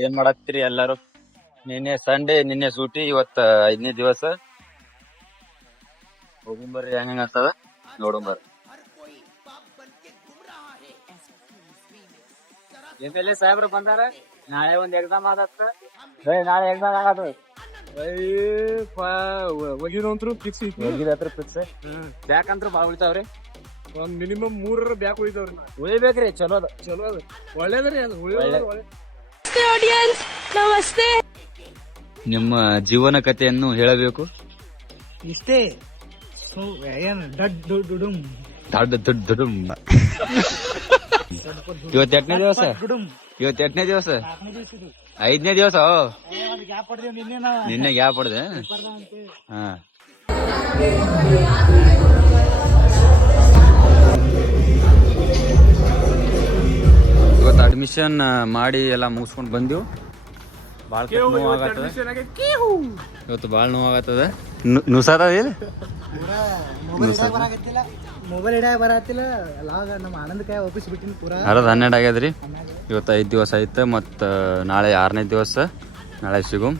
ಏನ್ ಮಾಡತ್ತೀರಿ ಎಲ್ಲಾರು? ನಿನ್ನೆ ಸಂಡೇ, ನಿನ್ನೆ ಸೂಟಿ, ಇವತ್ತ 5ನೇ ದಿವಸ. ಹೋಗುಂಬರ್ರಿ ಹೆಂಗ ಆಗ್ತದ ನೋಡುಂಬರ್ರಿ. ಎಂತೆಲ್ಲ ಸಾಹೇಬ್ರು ಬಂದಾರ. ನಾಳೆ ಒಂದ್ ಎಕ್ಸಾಮ್ ಆದತ್ತ. ನಾಳೆ ಎಕ್ಸಾಮ್ ಆಗತ್ತ. ಒಗಿದಂತ್ರು ಫಿಕ್ಸ್ ಐತಿ. ಹೋಗಿದತ್ರ ಫಿಕ್ಸ್. ಬ್ಯಾಕಂತ್ರ ಬಾಳ್ ಉಳಿತಾವ್ರಿ. ಒಂದ್ ಮಿನಿಮಮ್ 3 ಬ್ಯಾಕ್ ಉಳಿತಾವ್ರಿ. ಉಳಿಬೇಕ್ರಿ, ಚಲೋ ಅದ. ಚಲೋ ಅದ, ಒಳ್ಳೇದ್ರಿ ಅದು. ಒಳ್ಳೆ ನಮಸ್ತೆ. ನಿಮ್ಮ ಜೀವನ ಕಥೆಯನ್ನು ಹೇಳಬೇಕು. ಇಷ್ಟೇ. ಏನ್ ಡುಡುಮ್ ದೊಡ್ಡ ದೊಡ್ಡ ದೊಡ್ಡ. ಇವತ್ತು 8ನೇ ದಿವಸ. ಇವತ್ತು 8ನೇ ದಿವಸ. 5ನೇ ದಿವಸ. ನಿನ್ನೆ ಗ್ಯಾಪ್ ಹೊಡೆದೆ. ಹಾ, ಇವತ್ತು ಅಡ್ಮಿಷನ್ ಮಾಡಿ ಎಲ್ಲ ಮುಗಿಸ್ಕೊಂಡು ಬಂದಿವು. ಭಾಳ ನೋವಾಗತ್ತದ ಇವತ್ತು, ಭಾಳ ನೋವಾಗತ್ತದ. ನುಸಾದ ಮೊಬೈಲ್ ಹಿಡಿಯಾಗ ಬರತ್ತಿಲ್ಲ. ನಮ್ಮ ಆನಂದ ಕೈ ವಾಪಸ್ ಬಿಟ್ಟಿನಿ ಪೂರಾ. 12 ಆಗ್ಯದ್ರಿ. ಇವತ್ತು 5 ದಿವಸ ಐತೆ. ಮತ್ತು ನಾಳೆ 6ನೇ ದಿವಸ. ನಾಳೆ ಸಿಗುಮ್.